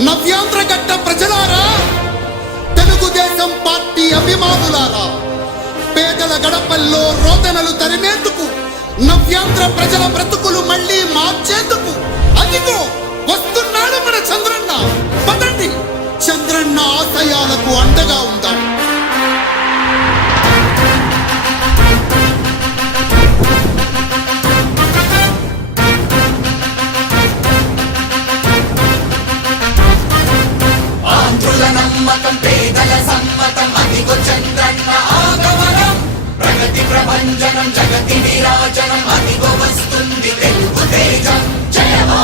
నవ్యాంధ్ర గడ్డ ప్రజలారా, తెలుగుదేశం పార్టీ అభిమానులారా, పేదల గడపల్లో రోదనలు తరిమేందుకు, నవ్యాంధ్ర ప్రజల బ్రతుకులు మళ్ళీ మార్చేందుకు అదిగో వస్తున్నాడు మన చంద్రన్న. పదండి, చంద్రన్న ఆశయాలకు అండగా ఉందాం. ఆంధ్రుల నమ్మకం, పేదల సమ్మతం, అదిగో చంద్రన్న ఆగమనం. ప్రగతి ప్రభంజనం, జగతి విరాజనం, అదిగో వస్తుంది తెలుగు తేజం. జయ హో